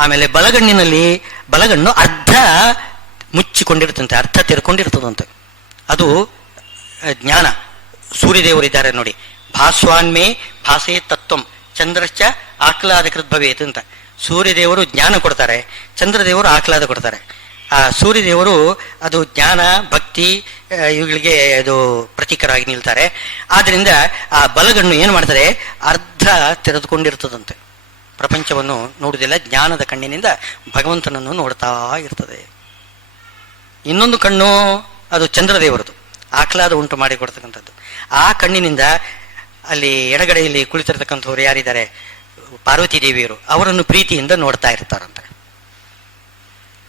ಆಮೇಲೆ ಬಲಗಣ್ಣು ಅರ್ಧ ಮುಚ್ಚಿಕೊಂಡಿರ್ತಂತೆ, ಅರ್ಧ ತೆರ್ಕೊಂಡಿರ್ತದಂತೆ. ಅದು ಜ್ಞಾನ. ಸೂರ್ಯದೇವರಿದ್ದಾರೆ ನೋಡಿ, ಭಾಸ್ವಾನ್ಮೇ ಭಾಸೇ ತತ್ವಂ ಚಂದ್ರಶ್ಚ ಆಹ್ಲಾದಕೃತ್ ಭವೇತ್ ಅಂತ. ಸೂರ್ಯದೇವರು ಜ್ಞಾನ ಕೊಡ್ತಾರೆ, ಚಂದ್ರದೇವರು ಆಹ್ಲಾದ ಕೊಡ್ತಾರೆ. ಆ ಸೂರ್ಯದೇವರು ಅದು ಜ್ಞಾನ ಭಕ್ತಿ ಇವುಗಳಿಗೆ ಅದು ಪ್ರತೀಕರಾಗಿ ನಿಲ್ತಾರೆ. ಆದ್ರಿಂದ ಆ ಬಲಗಣ್ಣು ಏನು ಮಾಡ್ತಾರೆ, ಅರ್ಧ ತೆರೆದುಕೊಂಡಿರ್ತದಂತೆ, ಪ್ರಪಂಚವನ್ನು ನೋಡುವುದಿಲ್ಲ, ಜ್ಞಾನದ ಕಣ್ಣಿನಿಂದ ಭಗವಂತನನ್ನು ನೋಡ್ತಾ ಇರ್ತದೆ. ಇನ್ನೊಂದು ಕಣ್ಣು ಅದು ಚಂದ್ರದೇವರದು, ಆಹ್ಲಾದ ಉಂಟು ಮಾಡಿ ಕೊಡ್ತಕ್ಕಂಥದ್ದು. ಆ ಕಣ್ಣಿನಿಂದ ಅಲ್ಲಿ ಎಡಗಡೆಯಲ್ಲಿ ಕುಳಿತಿರ್ತಕ್ಕಂಥವ್ರು ಯಾರಿದ್ದಾರೆ, ಪಾರ್ವತಿ ದೇವಿಯರು, ಅವರನ್ನು ಪ್ರೀತಿಯಿಂದ ನೋಡ್ತಾ ಇರ್ತಾರಂತೆ.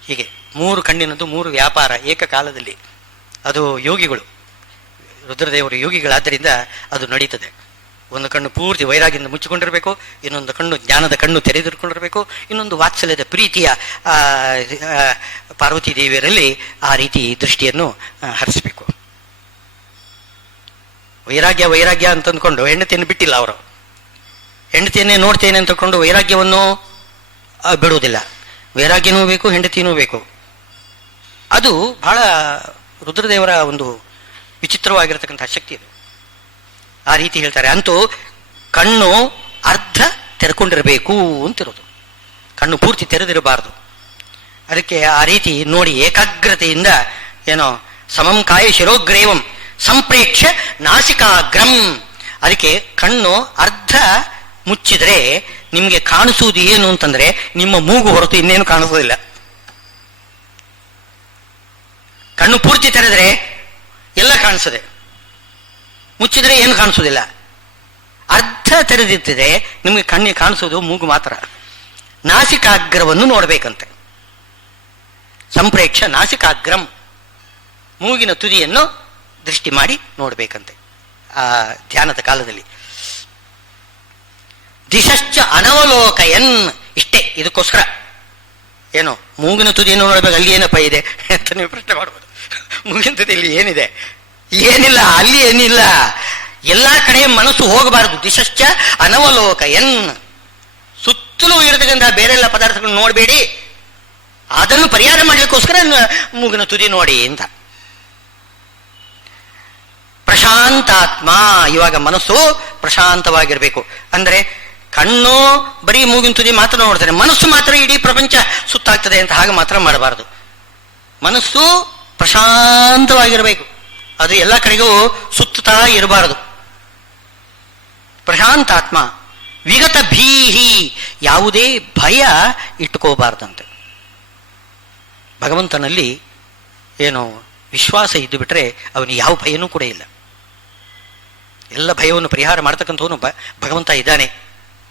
ಹೀಗೆ 3 ಕಣ್ಣಿನದ್ದು 3 ವ್ಯಾಪಾರ ಏಕಕಾಲದಲ್ಲಿ. ಅದು ಯೋಗಿಗಳು, ರುದ್ರದೇವರು ಯೋಗಿಗಳಾದ್ದರಿಂದ ಅದು ನಡೀತದೆ. ಒಂದು ಕಣ್ಣು ಪೂರ್ತಿ ವೈರಾಗ್ಯದಿಂದ ಮುಚ್ಚಿಕೊಂಡಿರಬೇಕು, ಇನ್ನೊಂದು ಕಣ್ಣು ಜ್ಞಾನದ ಕಣ್ಣು ತೆರೆದಿಟ್ಕೊಂಡಿರಬೇಕು, ಇನ್ನೊಂದು ವಾತ್ಸಲ್ಯದ ಪ್ರೀತಿಯ ಪಾರ್ವತಿ ದೇವಿಯರಲ್ಲಿ ಆ ರೀತಿ ದೃಷ್ಟಿಯನ್ನು ಹರಿಸಬೇಕು. ವೈರಾಗ್ಯ ಅಂತಂದ್ಕೊಂಡು ಹೆಂಡತಿಯನ್ನು ಬಿಟ್ಟಿಲ್ಲ ಅವರು. ಹೆಂಡತಿಯನ್ನೇ ನೋಡ್ತೇನೆ ಅಂತಕೊಂಡು ವೈರಾಗ್ಯವನ್ನು ಬಿಡುವುದಿಲ್ಲ. ವೈರಾಗ್ಯನೂ ಬೇಕು, ಹೆಂಡತಿನೂ ಬೇಕು. ಅದು ಬಹಳ ರುದ್ರದೇವರ ಒಂದು ವಿಚಿತ್ರವಾಗಿರತಕ್ಕಂತಹ ಶಕ್ತಿ ಅದು. ಆ ರೀತಿ ಹೇಳ್ತಾರೆ. ಅಂತೂ ಕಣ್ಣು ಅರ್ಧ ತೆರ್ಕೊಂಡಿರಬೇಕು ಅಂತಿರೋದು, ಕಣ್ಣು ಪೂರ್ತಿ ತೆರೆದಿರಬಾರದು. ಅದಕ್ಕೆ ಆ ರೀತಿ ನೋಡಿ ಏಕಾಗ್ರತೆಯಿಂದ ಏನೋ ಸಮಂ ಕಾಯ ಶಿರೋಗ್ರೇವಂ ಸಂಪ್ರೇಕ್ಷ ನಾಸಿಕಾಗ್ರಂ. ಅದಕ್ಕೆ ಕಣ್ಣು ಅರ್ಧ ಮುಚ್ಚಿದ್ರೆ ನಿಮಗೆ ಕಾಣಿಸುವುದು ಏನು ಅಂತಂದ್ರೆ ನಿಮ್ಮ ಮೂಗು ಹೊರತು ಇನ್ನೇನು ಕಾಣಿಸೋದಿಲ್ಲ. ಕಣ್ಣು ಪೂರ್ತಿ ತೆರೆದ್ರೆ ಎಲ್ಲ ಕಾಣಿಸದೆ, ಮುಚ್ಚಿದ್ರೆ ಏನು ಕಾಣಿಸೋದಿಲ್ಲ. ಅರ್ಧ ತೆರೆದಿರ್ತದೆ ನಿಮಗೆ ಕಣ್ಣಿಗೆ ಕಾಣಿಸೋದು ಮೂಗು ಮಾತ್ರ. ನಾಸಿಕಾಗ್ರವನ್ನು ನೋಡ್ಬೇಕಂತೆ. ಸಂಪ್ರೇಕ್ಷ ನಾಸಿಕಾಗ್ರಂ, ಮೂಗಿನ ತುದಿಯನ್ನು ದೃಷ್ಟಿ ಮಾಡಿ ನೋಡ್ಬೇಕಂತೆ ಆ ಧ್ಯಾನದ ಕಾಲದಲ್ಲಿ. ದಿಶಶ್ಚ ಅನವಲೋಕಯನ್, ಇಷ್ಟೇ. ಇದಕ್ಕೋಸ್ಕರ ಏನು ಮೂಗಿನ ತುದಿಯನ್ನು ನೋಡ್ಬೇಕು, ಅಲ್ಲಿ ಏನಪ್ಪ ಇದೆ ಅಂತ ನೀವು ಪ್ರಶ್ನೆ ಮಾಡ್ಬೋದು. ಮೂಗಿನ ತುದಿಯಲ್ಲಿ ಏನಿದೆ? ಏನಿಲ್ಲ, ಅಲ್ಲಿ ಏನಿಲ್ಲ. ಎಲ್ಲಾ ಕಡೆ ಮನಸ್ಸು ಹೋಗಬಾರದು. ದಿಶಶ್ಚ ಅನವಲೋಕಯನ್, ಸುತ್ತಲೂ ಇರತಕ್ಕಂತಹ ಬೇರೆಲ್ಲ ಪದಾರ್ಥಗಳನ್ನು ನೋಡಬೇಡಿ, ಅದನ್ನು ಪರಿಹಾರ ಮಾಡಲಿಕ್ಕೋಸ್ಕರ ಮೂಗಿನ ತುದಿ ನೋಡಿ ಅಂತ. ಪ್ರಶಾಂತಾತ್ಮ, ಇವಾಗ ಮನಸ್ಸು ಪ್ರಶಾಂತವಾಗಿರ್ಬೇಕು. ಅಂದ್ರೆ ಕಣ್ಣು ಬರೀ ಮೂಗಿನ ತುದಿ ಮಾತ್ರ ನೋಡ್ತಾರೆ, ಮನಸ್ಸು ಮಾತ್ರ ಇಡೀ ಪ್ರಪಂಚ ಸುತ್ತಾಗ್ತದೆ ಅಂತ ಹಾಗೆ ಮಾತ್ರ ಮಾಡಬಾರದು. ಮನಸ್ಸು ಪ್ರಶಾಂತವಾಗಿರಬೇಕು, ಅದು ಎಲ್ಲ ಕಡೆಗೂ ಸುತ್ತುತ್ತಾ ಇರಬಾರದು. ಪ್ರಶಾಂತಾತ್ಮ. ವಿಗತ ಭೀಹಿ, ಯಾವುದೇ ಭಯ ಇಟ್ಟುಕೋಬಾರ್ದಂತೆ. ಭಗವಂತನಲ್ಲಿ ಏನು ವಿಶ್ವಾಸ ಇದ್ದು ಬಿಟ್ರೆ ಅವನಿಗೆ ಯಾವ ಭಯನೂ ಕೂಡ ಇಲ್ಲ. ಎಲ್ಲ ಭಯವನ್ನು ಪರಿಹಾರ ಮಾಡ್ತಕ್ಕಂಥವನು ಭಗವಂತ ಇದ್ದಾನೆ,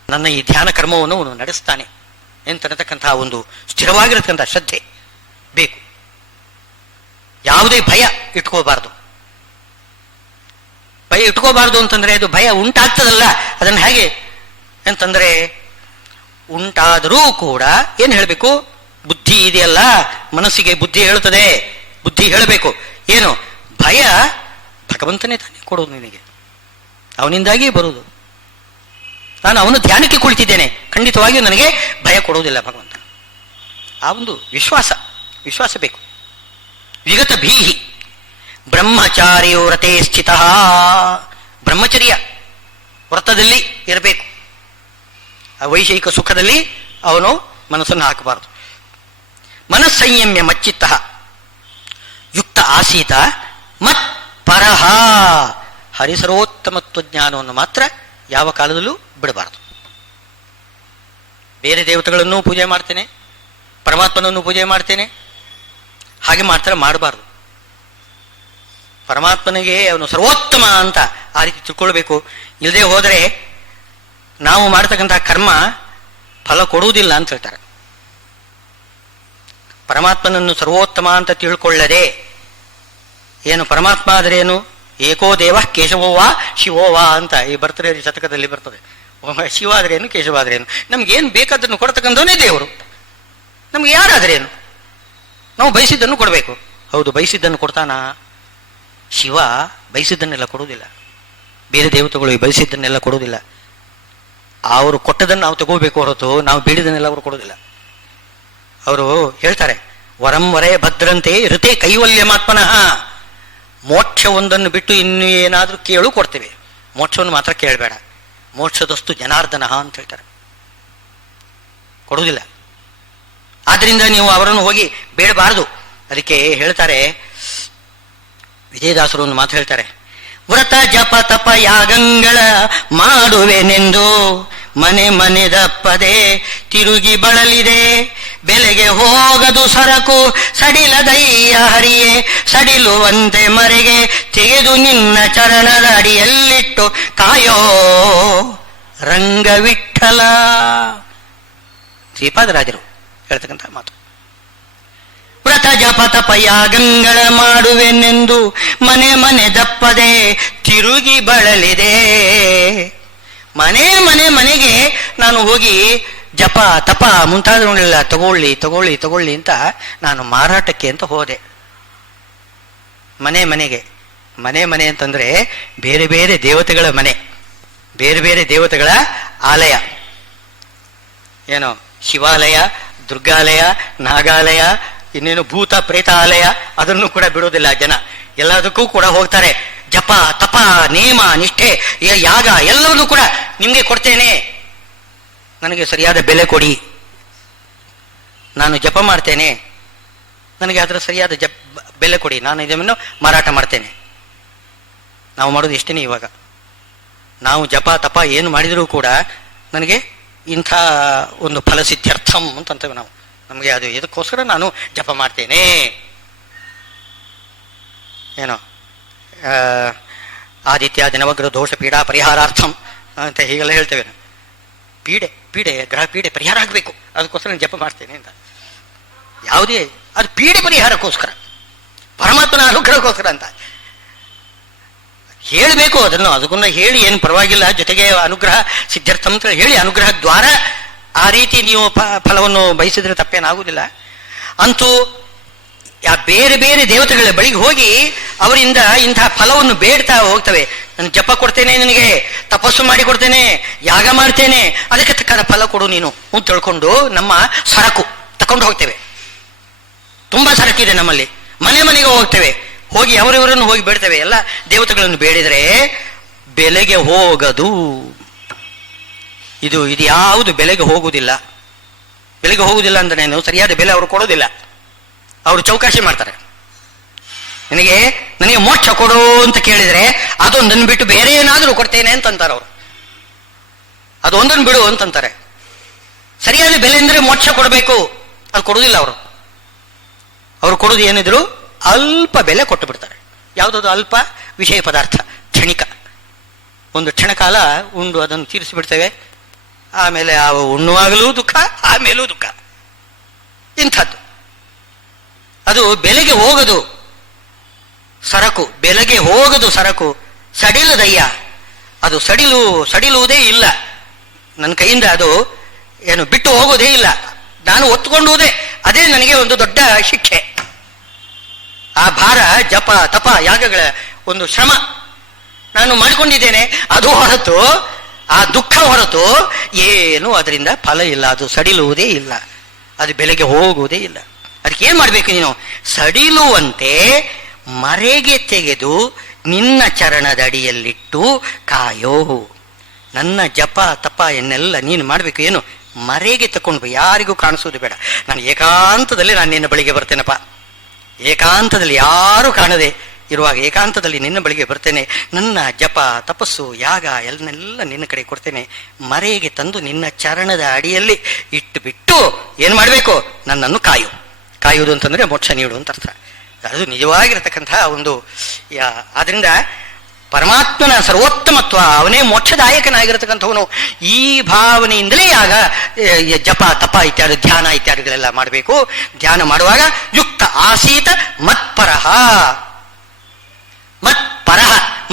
ನನ್ನ ಈ ಧ್ಯಾನ ಕರ್ಮವನ್ನು ಅವನು ನಡೆಸ್ತಾನೆ ಅಂತಕ್ಕಂತಹ ಒಂದು ಸ್ಥಿರವಾಗಿರತಕ್ಕಂಥ ಶ್ರದ್ಧೆ ಬೇಕು. ಯಾವುದೇ ಭಯ ಇಟ್ಕೋಬಾರ್ದು. ಭಯ ಇಟ್ಕೋಬಾರ್ದು ಅಂತಂದ್ರೆ ಅದು ಭಯ ಉಂಟಾಗ್ತದಲ್ಲ, ಅದನ್ನು ಹೇಗೆ ಅಂತಂದ್ರೆ ಉಂಟಾದರೂ ಕೂಡ ಏನು ಹೇಳಬೇಕು? ಬುದ್ಧಿ ಇದೆಯಲ್ಲ, ಮನಸ್ಸಿಗೆ ಬುದ್ಧಿ ಹೇಳುತ್ತದೆ, ಬುದ್ಧಿ ಹೇಳಬೇಕು. ಏನು ಭಯ? ಭಗವಂತನೇ ತಾನೇ ಕೊಡೋದು ನಿನಗೆ, ಅವನಿಂದಾಗಿ ಬರುವುದು. ನಾನು ಅವನು ಧ್ಯಾನಕ್ಕೆ ಕುಳಿತಿದ್ದೇನೆ, ಖಂಡಿತವಾಗಿಯೂ ನನಗೆ ಭಯ ಕೊಡುವುದಿಲ್ಲ ಭಗವಂತ. ಆ ಒಂದು ವಿಶ್ವಾಸ ಬೇಕು. ವಿಗತ ಭೀಹಿ ಬ್ರಹ್ಮಚಾರಿಯೋ ವ್ರತೆ ಸ್ಥಿತ, ಬ್ರಹ್ಮಚರ್ಯ ವ್ರತದಲ್ಲಿ ಇರಬೇಕು. ಆ ವೈಷಯಿಕ ಸುಖದಲ್ಲಿ ಅವನು ಮನಸ್ಸನ್ನು ಹಾಕಬಾರದು. ಮನಸ್ಸಂಯಮ್ಯ ಮಚ್ಚಿತ್ತ ಯುಕ್ತ ಆಸೀತ ಮತ್ ಪರಹ, ಹರಿಸರೋತ್ತಮತ್ವ ಜ್ಞಾನವನ್ನು ಮಾತ್ರ ಯಾವ ಕಾಲದಲ್ಲೂ ಬಿಡಬಾರದು. ಬೇರೆ ದೇವತೆಗಳನ್ನು ಪೂಜೆ ಮಾಡ್ತೇನೆ, ಪರಮಾತ್ಮನನ್ನು ಪೂಜೆ ಮಾಡ್ತೇನೆ, ಹಾಗೆ ಮಾತ್ರ ಮಾಡಬಾರ್ದು. ಪರಮಾತ್ಮನಿಗೆ ಅವನು ಸರ್ವೋತ್ತಮ ಅಂತ ಆ ರೀತಿ ತಿಳ್ಕೊಳ್ಬೇಕು. ಇಲ್ಲದೆ ಹೋದರೆ ನಾವು ಮಾಡ್ತಕ್ಕಂತಹ ಕರ್ಮ ಫಲ ಕೊಡುವುದಿಲ್ಲ ಅಂತ ಹೇಳ್ತಾರೆ. ಪರಮಾತ್ಮನನ್ನು ಸರ್ವೋತ್ತಮ ಅಂತ ತಿಳ್ಕೊಳ್ಳದೆ, ಏನು ಪರಮಾತ್ಮ ಆದರೆ ಏನು? ಏಕೋ ದೇವ ಕೇಶವೋವಾ ಶಿವೋವಾ ಅಂತ ಈ ಬರ್ತದೆ ಶತಕದಲ್ಲಿ ಬರ್ತದೆ. ಶಿವ ಆದ್ರೇನು, ಕೇಶವ ಆದ್ರೇನು? ನಮ್ಗೇನು ಬೇಕಾದನ್ನು ಕೊಡ್ತಕ್ಕಂಥವನೇ ದೇವರು. ನಮ್ಗೆ ಯಾರಾದ್ರೇನು? ನಾವು ಬಯಸಿದ್ದನ್ನು ಕೊಡಬೇಕು. ಹೌದು, ಬಯಸಿದ್ದನ್ನು ಕೊಡ್ತಾನ ಶಿವ? ಬಯಸಿದ್ದನ್ನೆಲ್ಲ ಕೊಡುವುದಿಲ್ಲ. ಬೇರೆ ದೇವತೆಗಳು ಬಯಸಿದ್ದನ್ನೆಲ್ಲ ಕೊಡುವುದಿಲ್ಲ. ಅವರು ಕೊಟ್ಟದನ್ನು ನಾವು ತಗೋಬೇಕು ಹೊರತು ನಾವು ಬೇಡಿದನ್ನೆಲ್ಲ ಅವರು ಕೊಡುವುದಿಲ್ಲ. ಅವರು ಹೇಳ್ತಾರೆ, ವರಂ ವರೇ ಭದ್ರಂತೆ ಋತೆ ಕೈವಲ್ಯಮಾತ್ಮನಃ. ಮೋಕ್ಷ ಒಂದನ್ನು ಬಿಟ್ಟು ಇನ್ನು ಏನಾದರೂ ಕೇಳು ಕೊಡ್ತೇವೆ, ಮೋಕ್ಷವನ್ನು ಮಾತ್ರ ಕೇಳಬೇಡ. ಮೋಕ್ಷದಷ್ಟು ಜನಾರ್ದನ ಅಂತ ಹೇಳ್ತಾರೆ, ಕೊಡುವುದಿಲ್ಲ. ಆದ್ರಿಂದ ನೀವು ಅವರನ್ನು ಹೋಗಿ ಬೇಡಬಾರದು. ಅದಕ್ಕೆ ಹೇಳ್ತಾರೆ ವಿಜಯದಾಸರು ಒಂದು ಮಾತು ಹೇಳ್ತಾರೆ, ವ್ರತ ಜಪ ತಪ ಯಾಗಂಗಳ ಮಾಡುವೆನೆಂದು ಮನೆ ಮನೆದಪ್ಪದೆ ತಿರುಗಿ ಬಳಲಿದೆ. ಬೆಲೆಗೆ ಹೋಗದು ಸರಕು ಸಡಿಲದಯ್ಯ ಹರಿಯೇ, ಸಡಿಲುವಂತೆ ಮರೆಗೆ ತೆಗೆದು ನಿನ್ನ ಚರಣದ ಅಡಿಯಲ್ಲಿಟ್ಟು ಕಾಯೋ ರಂಗವಿಠಲ. ಶ್ರೀಪಾದರಾಜರು ಹೇಳ್ತಕ್ಕಂಥ ಮಾತು. ವ್ರತ ಜಪ ತಪ ಯಾಗಂಗಳ ಮಾಡುವೆನೆಂದು ಮನೆ ಮನೆ ದಪ್ಪದೆ ತಿರುಗಿ ಬಳಲಿದೆ. ಮನೆಗೆ ನಾನು ಹೋಗಿ ಜಪ ತಪ ಮುಂತಾದವುಗಳೆಲ್ಲ ತಗೊಳ್ಳಿ ತಗೊಳ್ಳಿ ತಗೊಳ್ಳಿ ಅಂತ ನಾನು ಮಾರಾಟಕ್ಕೆ ಅಂತ ಹೋದೆ. ಮನೆಗೆ ಮನೆ ಅಂತಂದ್ರೆ ಬೇರೆ ಬೇರೆ ದೇವತೆಗಳ ಮನೆ, ಬೇರೆ ಬೇರೆ ದೇವತೆಗಳ ಆಲಯ. ಏನೋ ಶಿವಾಲಯ, ದುರ್ಗಾಲಯ, ನಾಗಾಲಯ, ಇನ್ನೇನು ಭೂತ ಪ್ರೇತ ಆಲಯ, ಅದನ್ನು ಕೂಡ ಬಿಡೋದಿಲ್ಲ ಜನ. ಎಲ್ಲದಕ್ಕೂ ಕೂಡ ಹೋಗ್ತಾರೆ. ಜಪ ತಪ ನೇಮ ನಿಷ್ಠೆ ಯಾಗ ಎಲ್ಲವನ್ನೂ ಕೂಡ ನಿಮಗೆ ಕೊಡ್ತೇನೆ, ನನಗೆ ಸರಿಯಾದ ಬೆಲೆ ಕೊಡಿ, ನಾನು ಜಪ ಮಾಡ್ತೇನೆ, ನನಗೆ ಅದರ ಸರಿಯಾದ ಬೆಲೆ ಕೊಡಿ, ನಾನು ಇದನ್ನು ಮಾರಾಟ ಮಾಡ್ತೇನೆ. ನಾವು ಮಾಡೋದು ಇಷ್ಟೇನೆ. ಇವಾಗ ನಾವು ಜಪ ತಪ ಏನು ಮಾಡಿದರೂ ಕೂಡ ನನಗೆ ಇಂಥ ಒಂದು ಫಲಸಿದ್ಧ್ಯರ್ಥಂ ಅಂತಂತೇವೆ ನಾವು. ನಮಗೆ ಅದು ಇದಕ್ಕೋಸ್ಕರ ನಾನು ಜಪ ಮಾಡ್ತೇನೆ. ಏನೋ ಆದಿತ್ಯಾದಿ ನವಗ್ರಹ ದೋಷ ಪೀಡಾ ಪರಿಹಾರಾರ್ಥಂ ಅಂತ ಹೀಗೆಲ್ಲ ಹೇಳ್ತೇವೆ. ಪೀಡೆ ಗ್ರಹ ಪೀಡೆ ಪರಿಹಾರ ಆಗಬೇಕು, ಅದಕ್ಕೋಸ್ಕರ ನಾನು ಜಪ ಮಾಡ್ತೇನೆ ಅಂತ. ಯಾವುದೇ ಅದು ಪೀಡೆ ಪರಿಹಾರಕ್ಕೋಸ್ಕರ, ಪರಮಾತ್ಮನ ಅನುಗ್ರಹಕ್ಕೋಸ್ಕರ ಅಂತ ಹೇಳಬೇಕು. ಅದಕ್ಕನ್ನ ಹೇಳಿ ಏನು ಪರವಾಗಿಲ್ಲ, ಜೊತೆಗೆ ಅನುಗ್ರಹ ಸಿದ್ಧಾರ್ಥಂ ಅಂತ ಹೇಳಿ ಅನುಗ್ರಹ ದ್ವಾರ ಆ ರೀತಿ ನೀವು ಫಲವನ್ನು ಬಯಸಿದ್ರೆ ತಪ್ಪೇನಾಗುವುದಿಲ್ಲ. ಅಂತೂ ಬೇರೆ ಬೇರೆ ದೇವತೆಗಳ ಬಳಿಗೆ ಹೋಗಿ ಅವರಿಂದ ಇಂತಹ ಫಲವನ್ನು ಬೇಡ್ತಾ ಹೋಗ್ತವೆ. ನಾನು ಜಪ ಕೊಡ್ತೇನೆ, ನಿನಗೆ ತಪಸ್ಸು ಮಾಡಿ ಕೊಡ್ತೇನೆ, ಯಾಗ ಮಾಡ್ತೇನೆ, ಅದಕ್ಕೆ ತಕ್ಕಂಥ ಫಲ ಕೊಡು ನೀನು ಅಂತ ತಿಳ್ಕೊಂಡು ನಮ್ಮ ಸರಕು ತಕೊಂಡು ಹೋಗ್ತೇವೆ. ತುಂಬಾ ಸರಕಿದೆ ನಮ್ಮಲ್ಲಿ. ಮನೆಗೆ ಹೋಗ್ತೇವೆ, ಹೋಗಿ ಅವರಿವರನ್ನು ಹೋಗಿ ಬೇಡ್ತೇವೆ. ಎಲ್ಲ ದೇವತೆಗಳನ್ನು ಬೇಡಿದರೆ ಬೆಲೆಗೆ ಹೋಗದು. ಇದು ಯಾವುದು ಬೆಲೆಗೆ ಹೋಗುವುದಿಲ್ಲ. ಬೆಲೆಗೆ ಹೋಗುವುದಿಲ್ಲ ಅಂದ್ರೆ ಸರಿಯಾದ ಬೆಲೆ ಅವರು ಕೊಡೋದಿಲ್ಲ. ಅವರು ಚೌಕಾಶಿ ಮಾಡ್ತಾರೆ. ನನಗೆ ಮೋಕ್ಷ ಕೊಡು ಅಂತ ಕೇಳಿದ್ರೆ ಅದೊಂದನ್ನು ಬಿಟ್ಟು ಬೇರೆ ಏನಾದರೂ ಕೊಡ್ತೇನೆ ಅಂತಂತಾರೆ ಅವರು. ಅದೊಂದನ್ನು ಬಿಡು ಅಂತಂತಾರೆ. ಸರಿಯಾದ ಬೆಲೆ ಅಂದ್ರೆ ಮೋಕ್ಷ ಕೊಡಬೇಕು, ಅದು ಕೊಡುವುದಿಲ್ಲ ಅವರು. ಅವರು ಕೊಡುವುದು ಏನಿದ್ರು ಅಲ್ಪ ಬೆಲೆ ಕೊಟ್ಟು ಬಿಡ್ತಾರೆ. ಯಾವುದಾದ್ರು ಅಲ್ಪ ವಿಷಯ ಪದಾರ್ಥ, ಕ್ಷಣಿಕ, ಒಂದು ಕ್ಷಣಕಾಲ ಉಂಡು ಅದನ್ನು ತೀರಿಸಿಬಿಡ್ತೇವೆ. ಆಮೇಲೆ ಅವು ಉಣ್ಣುವಾಗಲೂ ದುಃಖ, ಆಮೇಲೂ ದುಃಖ. ಇಂಥದ್ದು ಅದು ಬೆಲೆಗೆ ಹೋಗದು ಸರಕು, ಬೆಲೆಗೆ ಹೋಗದು ಸರಕು. ಸಡಿಲದಯ್ಯ, ಅದು ಸಡಿಲುವುದೇ ಇಲ್ಲ ನನ್ನ ಕೈಯಿಂದ. ಅದು ಏನು ಬಿಟ್ಟು ಹೋಗೋದೇ ಇಲ್ಲ, ನಾನು ಒತ್ತುಕೊಂಡುವುದೇ. ಅದೇ ನನಗೆ ಒಂದು ದೊಡ್ಡ ಶಿಕ್ಷೆ. ಆ ಭಾರ, ಜಪ ತಪ ಯಾಗಗಳ ಒಂದು ಶ್ರಮ ನಾನು ಮಾಡಿಕೊಂಡಿದ್ದೇನೆ. ಅದು ಹೊರತು, ಆ ದುಃಖ ಹೊರತು ಏನು ಅದರಿಂದ ಫಲ ಇಲ್ಲ. ಅದು ಸಡಿಲುವುದೇ ಇಲ್ಲ, ಅದು ಬೆಲೆಗೆ ಹೋಗುವುದೇ ಇಲ್ಲ. ಅದಕ್ಕೆ ಏನ್ ಮಾಡ್ಬೇಕು ನೀನು? ಸಡಿಲುವಂತೆ ಮರೆಗೆ ತೆಗೆದು ನಿನ್ನ ಚರಣದಡಿಯಲ್ಲಿಟ್ಟು ಕಾಯೋ. ನನ್ನ ಜಪ ತಪ ಎನ್ನೆಲ್ಲ ನೀನು ಮಾಡಬೇಕು. ಏನು ಮರೆಗೆ ತಕೊಂಡು, ಯಾರಿಗೂ ಕಾಣಿಸೋದು ಬೇಡ. ನಾನು ಏಕಾಂತದಲ್ಲಿ ನಾನು ನಿನ್ನ ಬಳಿಗೆ ಬರ್ತೇನಪ್ಪ. ಏಕಾಂತದಲ್ಲಿ ಯಾರು ಕಾಣದೆ ಇರುವಾಗ ಏಕಾಂತದಲ್ಲಿ ನಿನ್ನ ಬಳಿಗೆ ಬರ್ತೇನೆ. ನನ್ನ ಜಪ ತಪಸ್ಸು ಯಾಗ ಎಲ್ಲನೆಲ್ಲ ನಿನ್ನ ಕಡೆ ಕೊಡ್ತೇನೆ. ಮರೆಗೆ ತಂದು ನಿನ್ನ ಚರಣದ ಅಡಿಯಲ್ಲಿ ಇಟ್ಟು ಬಿಟ್ಟು ಏನು ಮಾಡಬೇಕು? ನನ್ನನ್ನು ಕಾಯುವುದು ಅಂತಂದ್ರೆ ಮೋಕ್ಷ ನೀಡು ಅಂತ ಅರ್ಥ. ಅದು ನಿಜವಾಗಿರತಕ್ಕಂತಹ ಒಂದು. ಆದ್ರಿಂದ ಪರಮಾತ್ಮನ ಸರ್ವೋತ್ತಮತ್ವ, ಅವನೇ ಮೋಕ್ಷದಾಯಕನಾಗಿರತಕ್ಕಂಥವನು. ಈ ಭಾವನೆಯಿಂದಲೇ ಆಗ ಜಪ ತಪ ಇತ್ಯಾದಿ ಧ್ಯಾನ ಇತ್ಯಾದಿಗಳೆಲ್ಲ ಮಾಡಬೇಕು. ಧ್ಯಾನ ಮಾಡುವಾಗ ಯುಕ್ತ ಆಸೀತ ಮತ್ಪರಹ.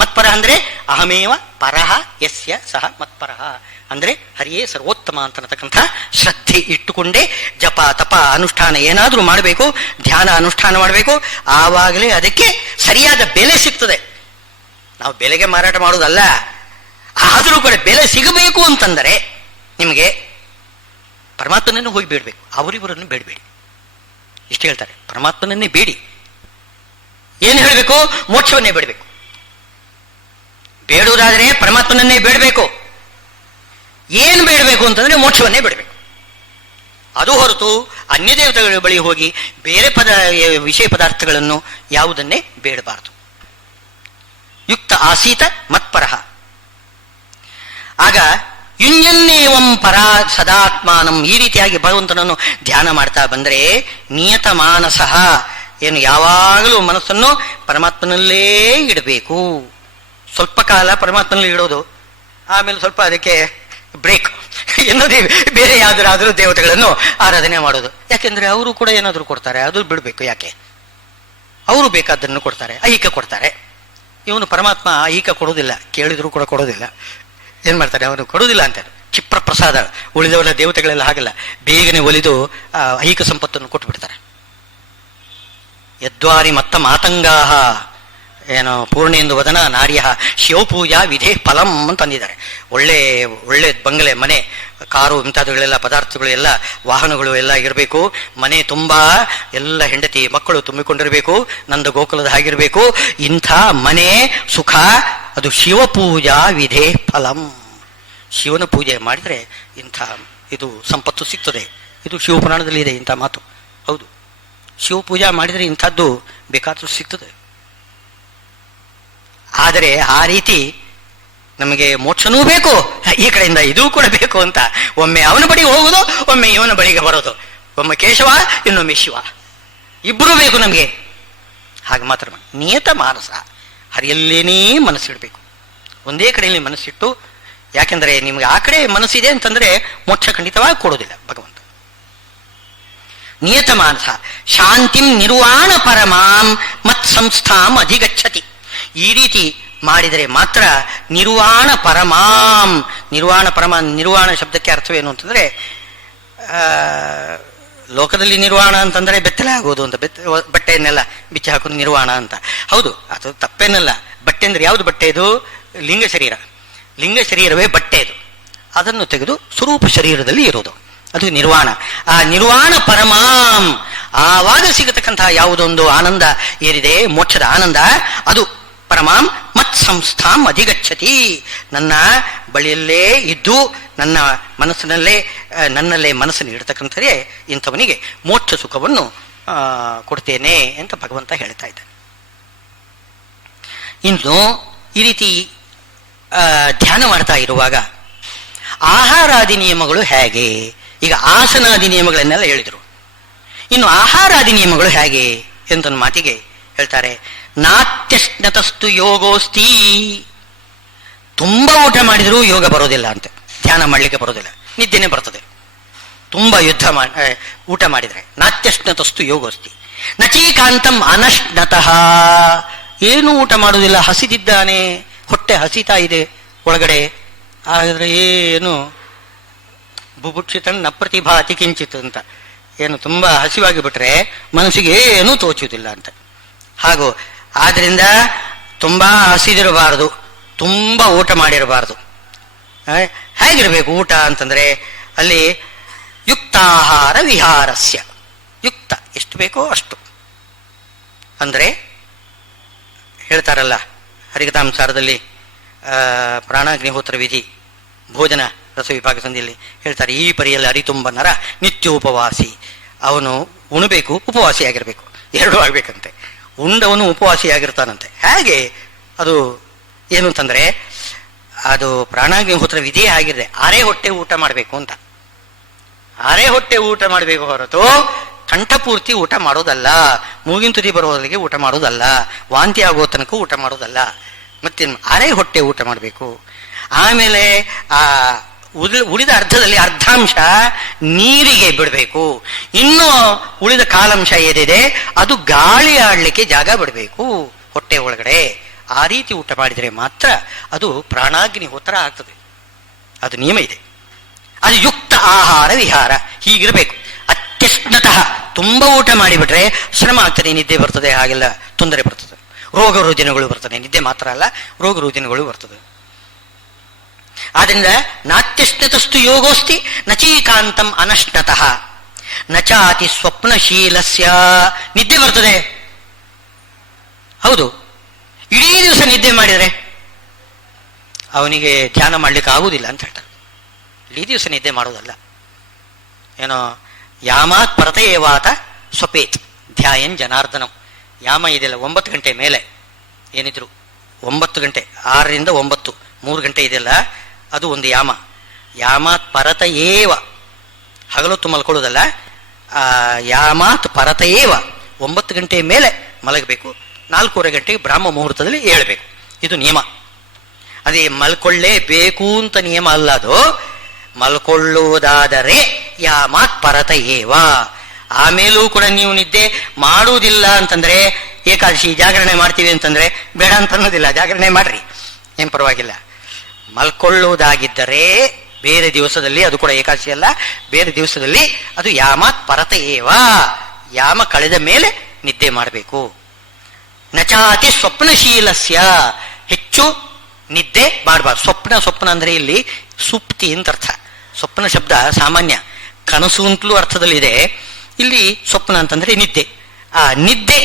ಮತ್ಪರಹ ಅಂದ್ರೆ ಅಹಮೇವ ಪರಹ ಯಸ್ಯ ಸಹ ಮತ್ಪರಹ ಅಂದ್ರೆ ಹರಿಯೇ ಸರ್ವೋತ್ತಮ ಅಂತಕ್ಕಂಥ ಶ್ರದ್ಧೆ ಇಟ್ಟುಕೊಂಡೇ ಜಪ ತಪ ಅನುಷ್ಠಾನ ಏನಾದರೂ ಮಾಡಬೇಕು, ಧ್ಯಾನ ಅನುಷ್ಠಾನ ಮಾಡಬೇಕು. ಆವಾಗಲೇ ಅದಕ್ಕೆ ಸರಿಯಾದ ಬೆಲೆ ಸಿಗ್ತದೆ. ನಾವು ಬೆಲೆಗೆ ಮಾರಾಟ ಮಾಡೋದಲ್ಲ. ಆದರೂ ಕೂಡ ಬೆಲೆ ಸಿಗಬೇಕು ಅಂತಂದರೆ ನಿಮಗೆ ಪರಮಾತ್ಮನನ್ನು ಹೋಗಿ ಬೇಡಬೇಕು, ಅವರಿವರನ್ನು ಬೇಡಬೇಡಿ. ಇಷ್ಟು ಹೇಳ್ತಾರೆ. ಪರಮಾತ್ಮನನ್ನೇ ಬೇಡಿ. ಏನು ಹೇಳಬೇಕು? ಮೋಕ್ಷವನ್ನೇ ಬೇಡಬೇಕು. ಬೇಡುವುದಾದರೆ ಪರಮಾತ್ಮನನ್ನೇ ಬೇಡಬೇಕು. ಏನು ಬೇಡಬೇಕು ಅಂತಂದ್ರೆ ಮೋಕ್ಷವನ್ನೇ ಬೇಡಬೇಕು. ಅದು ಹೊರತು ಅನ್ಯ ದೇವತೆಗಳ ಬಳಿ ಹೋಗಿ ಬೇರೆ ವಿಷಯ ಪದಾರ್ಥಗಳನ್ನು ಯಾವುದನ್ನೇ ಬೇಡಬಾರದು. ಯುಕ್ತ ಆಸೀತ ಮತ್ಪರಃ. ಆಗ ಯುಂಜನ್ನೇವಂ ಪರಾ ಸದಾತ್ಮಾನಂ, ಈ ರೀತಿಯಾಗಿ ಭಗವಂತನನ್ನು ಧ್ಯಾನ ಮಾಡ್ತಾ ಬಂದರೆ ನಿಯತ ಮಾನಸಃ, ಏನು ಯಾವಾಗಲೂ ಮನಸ್ಸನ್ನು ಪರಮಾತ್ಮನಲ್ಲೇ ಇಡಬೇಕು. ಸ್ವಲ್ಪ ಕಾಲ ಪರಮಾತ್ಮನಲ್ಲಿ ಇಡೋದು, ಆಮೇಲೆ ಸ್ವಲ್ಪ ಅದಕ್ಕೆ ಬ್ರೇಕ್, ಎನ್ನೋದೇ ಬೇರೆ ಯಾವ್ದಾದ್ರೂ ದೇವತೆಗಳನ್ನು ಆರಾಧನೆ ಮಾಡೋದು. ಯಾಕೆಂದ್ರೆ ಅವರು ಕೂಡ ಏನಾದರೂ ಕೊಡ್ತಾರೆ, ಅದು ಬಿಡಬೇಕು. ಯಾಕೆ? ಅವರು ಬೇಕಾದ್ದನ್ನು ಕೊಡ್ತಾರೆ, ಐಹಿಕ ಕೊಡ್ತಾರೆ. ಇವನು ಪರಮಾತ್ಮ ಐಹಿಕ ಕೊಡೋದಿಲ್ಲ, ಕೇಳಿದ್ರು ಕೂಡ ಕೊಡೋದಿಲ್ಲ. ಏನ್ ಮಾಡ್ತಾರೆ? ಅವನು ಕೊಡೋದಿಲ್ಲ ಅಂತಾರೆ. ಕ್ಷಿಪ್ರ ಪ್ರಸಾದ. ಉಳಿದವರ ದೇವತೆಗಳೆಲ್ಲ ಹಾಗಲ್ಲ, ಬೇಗನೆ ಒಲಿದು ಐಹಿಕ ಸಂಪತ್ತನ್ನು ಕೊಟ್ಟು ಬಿಡ್ತಾರೆ. ಯದ್ವಾರಿ ಮತ್ತ ಮಾತಂಗಾಹ ಏನು ಪೂರ್ಣೇಂದು ವದನ ನಾರ್ಯ ಶಿವಪೂಜಾ ವಿಧೇ ಫಲಂ ಅಂತ ಅಂದಿದ್ದಾರೆ. ಒಳ್ಳೆ ಬಂಗಲೆ, ಮನೆ, ಕಾರು ಇಂಥವುಗಳೆಲ್ಲ ಪದಾರ್ಥಗಳು ಎಲ್ಲ, ವಾಹನಗಳು ಎಲ್ಲ ಇರಬೇಕು. ಮನೆ ತುಂಬಾ ಎಲ್ಲ ಹೆಂಡತಿ ಮಕ್ಕಳು ತುಂಬಿಕೊಂಡಿರಬೇಕು. ನಂದು ಗೋಕುಲದ ಹಾಗಿರಬೇಕು. ಇಂಥ ಮನೆ ಸುಖ ಅದು ಶಿವಪೂಜಾ ವಿಧೇ ಫಲಂ. ಶಿವನ ಪೂಜೆ ಮಾಡಿದರೆ ಇಂಥ ಇದು ಸಂಪತ್ತು ಸಿಗ್ತದೆ. ಇದು ಶಿವಪುರಾಣದಲ್ಲಿ ಇದೆ ಇಂಥ ಮಾತು. ಹೌದು, ಶಿವಪೂಜಾ ಮಾಡಿದರೆ ಇಂಥದ್ದು ಬೇಕಾದರೂ ಸಿಗ್ತದೆ. ಆದರೆ ಆ ರೀತಿ ನಮಗೆ ಮೋಕ್ಷನೂ ಬೇಕು, ಈ ಕಡೆಯಿಂದ ಇದೂ ಕೂಡ ಬೇಕು ಅಂತ ಒಮ್ಮೆ ಅವನ ಬಳಿಗೆ ಹೋಗುದು, ಒಮ್ಮೆ ಇವನ ಬಳಿಗೆ ಬರೋದು. ಒಮ್ಮೆ ಕೇಶವ, ಇನ್ನೊಮ್ಮೆ ಶಿವ, ಇಬ್ಬರೂ ಬೇಕು ನಮಗೆ. ಹಾಗೆ ಮಾತ್ರ ನಿಯತ ಮಾನಸ, ಹರಿಯಲ್ಲೇನೇ ಮನಸ್ಸಿಡಬೇಕು. ಒಂದೇ ಕಡೆಯಲ್ಲಿ ಮನಸ್ಸಿಟ್ಟು, ಯಾಕೆಂದರೆ ನಿಮಗೆ ಆ ಕಡೆ ಮನಸ್ಸಿದೆ ಅಂತಂದ್ರೆ ಮೋಕ್ಷ ಖಂಡಿತವಾಗಿ ಕೊಡೋದಿಲ್ಲ ಭಗವಂತ. ನಿಯತ ಮಾನಸ ಶಾಂತಿಂ ನಿರ್ವಾಣ ಪರಮಾಂ ಮತ್ ಸಂಸ್ಥಾಂ ಅಧಿಗಚ್ಚತಿ. ಈ ರೀತಿ ಮಾಡಿದರೆ ಮಾತ್ರ ನಿರ್ವಾಣ ಪರಮಾಂ. ನಿರ್ವಾಣ ಶಬ್ದಕ್ಕೆ ಅರ್ಥವೇನು ಅಂತಂದ್ರೆ, ಲೋಕದಲ್ಲಿ ನಿರ್ವಾಣ ಅಂತಂದ್ರೆ ಬೆತ್ತಲೆ ಆಗೋದು ಅಂತ, ಬಟ್ಟೆಯನ್ನೆಲ್ಲ ಬಿಚ್ಚಿ ಹಾಕೋದು ನಿರ್ವಾಣ ಅಂತ. ಹೌದು, ಅದು ತಪ್ಪೇನಲ್ಲ. ಬಟ್ಟೆ ಅಂದ್ರೆ ಯಾವುದು ಬಟ್ಟೆ? ಇದು ಲಿಂಗ ಶರೀರ. ಲಿಂಗ ಶರೀರವೇ ಬಟ್ಟೆ. ಇದು ಅದನ್ನು ತೆಗೆದು ಸ್ವರೂಪ ಶರೀರದಲ್ಲಿ ಇರೋದು, ಅದು ನಿರ್ವಾಣ. ಆ ನಿರ್ವಾಣ ಪರಮಾಂ, ಆವಾಗ ಸಿಗತಕ್ಕಂತಹ ಯಾವುದೊಂದು ಆನಂದ ಏನಿದೆ, ಮೋಕ್ಷದ ಆನಂದ, ಅದು ಪರಮಾಂ ಮತ್ ಸಂಸ್ಥಾಂ ಅಧಿಗಚ್ಚತಿ. ನನ್ನ ಬಳಿಯಲ್ಲೇ ಇದ್ದು ನನ್ನ ನನ್ನಲ್ಲೇ ಮನಸ್ಸನ್ನು ಇಡ್ತಕ್ಕಂಥದ್ದೇ ಇಂಥವನಿಗೆ ಮೋಕ್ಷ ಸುಖವನ್ನು ಕೊಡ್ತೇನೆ ಅಂತ ಭಗವಂತ ಹೇಳ್ತಾ ಇದ್ದಾನೆ. ಇನ್ನು ಈ ರೀತಿ ಧ್ಯಾನ ಮಾಡ್ತಾ ಇರುವಾಗ ಆಹಾರಾದಿ ನಿಯಮಗಳು ಹೇಗೆ? ಈಗ ಆಸನಾದಿ ನಿಯಮಗಳನ್ನೆಲ್ಲ ಹೇಳಿದರು. ಇನ್ನು ಆಹಾರಾದಿ ನಿಯಮಗಳು ಹೇಗೆ ಎಂತ ಮಾತಿಗೆ ಹೇಳ್ತಾರೆ. ನಾತ್ಯಶ್ನತಸ್ತು ಯೋಗೋಸ್ತಿ. ತುಂಬಾ ಊಟ ಮಾಡಿದರೂ ಯೋಗ ಬರೋದಿಲ್ಲ ಅಂತೆ, ಧ್ಯಾನ ಮಾಡಲಿಕ್ಕೆ ಬರೋದಿಲ್ಲ, ನಿದ್ದೆನೆ ಬರ್ತದೆ. ತುಂಬಾ ಊಟ ಮಾಡಿದರೆ. ನಾತ್ಯಶ್ನತಸ್ತು ಯೋಗೋಸ್ತಿ. ನಚೀಕಾಂತಂ ಅನಶ್ನತಃ. ಏನು ಊಟ ಮಾಡುವುದಿಲ್ಲ, ಹಸಿದಿದ್ದಾನೆ, ಹೊಟ್ಟೆ ಹಸಿತಾ ಇದೆ ಒಳಗಡೆ. ಆದರೆ ಏನು ಬುಭುಕ್ಷಿತನ್ ನ ಪ್ರತಿಭಾತಿ ಕಿಂಚಿತ್ ಅಂತ, ಏನು ತುಂಬಾ ಹಸಿವಾಗಿ ಬಿಟ್ರೆ ಮನಸ್ಸಿಗೆ ಏನೂ ತೋಚುವುದಿಲ್ಲ ಅಂತ. ಹಾಗೂ ಆದ್ರಿಂದ ತುಂಬಾ ಹಸಿದಿರಬಾರದು, ತುಂಬಾ ಊಟ ಮಾಡಿರಬಾರದು. ಹೇಗಿರಬೇಕು ಊಟ ಅಂತಂದ್ರೆ, ಅಲ್ಲಿ ಯುಕ್ತಾಹಾರ ವಿಹಾರಸ್ಯ. ಯುಕ್ತ, ಎಷ್ಟು ಬೇಕೋ ಅಷ್ಟು. ಅಂದ್ರೆ ಹೇಳ್ತಾರಲ್ಲ ಹರಿಕಥಾಂಸಾರದಲ್ಲಿ, ಪ್ರಾಣಾಗ್ನಿಹೋತ್ರ ವಿಧಿ ಭೋಜನ ರಸ ವಿಭಾಗ ಸಂಧಿಯಲ್ಲಿ ಹೇಳ್ತಾರೆ, ಈ ಪರಿಯಲ್ಲಿ ಅರಿತುಂಬ ನರ ನಿತ್ಯೋಪವಾಸಿ. ಅವನು ಉಣಬೇಕು, ಉಪವಾಸಿಯಾಗಿರ್ಬೇಕು, ಎರಡೂ ಆಗ್ಬೇಕಂತೆ. ಉಂಡವನು ಉಪವಾಸಿಯಾಗಿರ್ತಾನಂತೆ. ಹೇಗೆ ಅದು ಏನು ಅಂತಂದ್ರೆ, ಅದು ಪ್ರಾಣಾಗ್ನಿಹೋತ್ರ ವಿಧಿಯೇ ಆಗಿದೆ. ಅರೆ ಹೊಟ್ಟೆ ಊಟ ಮಾಡಬೇಕು ಅಂತ. ಅರೆ ಹೊಟ್ಟೆ ಊಟ ಮಾಡಬೇಕು ಹೊರತು ಕಂಠಪೂರ್ತಿ ಊಟ ಮಾಡೋದಲ್ಲ, ಮೂಗಿನ ತುದಿ ಬರೋದಕ್ಕೆ ಊಟ ಮಾಡೋದಲ್ಲ, ವಾಂತಿ ಆಗೋ ತನಕ ಊಟ ಮಾಡೋದಲ್ಲ. ಮತ್ತೇನು, ಅರೆ ಹೊಟ್ಟೆ ಊಟ ಮಾಡಬೇಕು. ಆಮೇಲೆ ಆ ಉಳಿದ ಅರ್ಧದಲ್ಲಿ ಅರ್ಧಾಂಶ ನೀರಿಗೆ ಬಿಡಬೇಕು. ಇನ್ನು ಉಳಿದ ಕಾಲಾಂಶ ಏನಿದೆ ಅದು ಗಾಳಿ ಆಡ್ಲಿಕ್ಕೆ ಜಾಗ ಬಿಡಬೇಕು ಹೊಟ್ಟೆ ಒಳಗಡೆ. ಆ ರೀತಿ ಊಟ ಮಾಡಿದರೆ ಮಾತ್ರ ಅದು ಪ್ರಾಣಾಗ್ನಿಹೋತ್ರ ಆಗ್ತದೆ. ಅದು ನಿಯಮ ಇದೆ. ಅದು ಯುಕ್ತ ಆಹಾರ ವಿಹಾರ ಹೀಗಿರಬೇಕು. ಅತ್ಯಶ್ನತಃ ತುಂಬಾ ಊಟ ಮಾಡಿಬಿಟ್ರೆ ಶ್ರಮ ಆಗ್ತದೆ, ನಿದ್ದೆ ಬರ್ತದೆ, ಹಾಗೆಲ್ಲ ತೊಂದರೆ ಬರ್ತದೆ, ರೋಗ ರುಜಿನಗಳು ಬರ್ತದೆ. ನಿದ್ದೆ ಮಾತ್ರ ಅಲ್ಲ, ರೋಗ ರುಜಿನಗಳು ಬರ್ತದೆ. ಆದ್ರಿಂದ ನಾತ್ಯಶ್ನತಸ್ತು ಯೋಗೋಸ್ತಿ ನಚೀಕಾಂತಂ ಅನಶ್ನತಃ ನಚಾತಿ ಸ್ವಪ್ನಶೀಲಸ್ಯ. ನಿದ್ದೆ ಬರ್ತದೆ, ಹೌದು. ಇಡೀ ದಿವಸ ನಿದ್ದೆ ಮಾಡಿದರೆ ಅವನಿಗೆ ಧ್ಯಾನ ಮಾಡ್ಲಿಕ್ಕೆ ಆಗುವುದಿಲ್ಲ ಅಂತ ಹೇಳ್ತಾರೆ. ಇಡೀ ದಿವಸ ನಿದ್ದೆ ಮಾಡೋದಲ್ಲ. ಏನೋ ಯಾಮಾತ್ ಪರತಯೇವಾತ ಸ್ವಪೇತ್ ಧ್ಯಾಯನ್ ಜನಾರ್ದನಂ. ಯಾಮ ಇದೆಯಲ್ಲ 9 ಗಂಟೆ ಮೇಲೆ ಏನಿದ್ರು 9 ಗಂಟೆ, 6ರಿಂದ 9, 3 ಗಂಟೆ ಇದೆಯಲ್ಲ, ಅದು ಒಂದು ಯಾಮ. ಯಾಮಾತ್ ಪರತಯೇವ, ಹಗಲೊತ್ತು ಮಲ್ಕೊಳ್ಳೋದಲ್ಲ. ಯಾಮಾತ್ ಪರತಯೇವ 9 ಗಂಟೆ ಮೇಲೆ ಮಲಗಬೇಕು. 4:15 ಗಂಟೆಗೆ ಬ್ರಾಹ್ಮ ಮುಹೂರ್ತದಲ್ಲಿ ಏಳಬೇಕು. ಇದು ನಿಯಮ. ಅದೇ ಮಲ್ಕೊಳ್ಳೇಬೇಕು ಅಂತ ನಿಯಮ ಅಲ್ಲ ಅದು. ಮಲ್ಕೊಳ್ಳುವುದಾದರೆ ಯಾಮಾತ್ ಪರತಯೇವ. ಆಮೇಲೂ ಕೂಡ ನೀವು ನಿದ್ದೆ ಮಾಡುವುದಿಲ್ಲ ಅಂತಂದ್ರೆ, ಏಕಾದಶಿ ಜಾಗರಣೆ ಮಾಡ್ತೀವಿ ಅಂತಂದ್ರೆ ಬೇಡ ಅಂತ ಅನ್ನೋದಿಲ್ಲ, ಜಾಗರಣೆ ಮಾಡ್ರಿ, ಏನ್ ಪರವಾಗಿಲ್ಲ. ಮಲ್ಕೊಳ್ಳುವುದಾಗಿದ್ದರೆ ಬೇರೆ ದಿವಸದಲ್ಲಿ, ಅದು ಕೂಡ ಏಕಾದಶಿ ಅಲ್ಲ, ಬೇರೆ ದಿವಸದಲ್ಲಿ ಅದು ಯಾಮಾತ್ ಪರತಯೇವ, ಯಾಮ ಕಳೆದ ಮೇಲೆ ನಿದ್ದೆ ಮಾಡಬೇಕು. ನಚಾತಿ ಸ್ವಪ್ನಶೀಲಸ್ಯ, ಹೆಚ್ಚು ನಿದ್ದೆ ಮಾಡಬಾರ್ದು. ಸ್ವಪ್ನ ಅಂದ್ರೆ ಇಲ್ಲಿ ಸುಪ್ತಿ ಅಂತ ಅರ್ಥ. ಸ್ವಪ್ನ ಶಬ್ದ ಸಾಮಾನ್ಯ, ಕನಸು ಅಂತಲೂ ಅರ್ಥದಲ್ಲಿದೆ. ಇಲ್ಲಿ ಸ್ವಪ್ನ ಅಂತಂದ್ರೆ ನಿದ್ದೆ. ಆ ನಿದ್ದೆ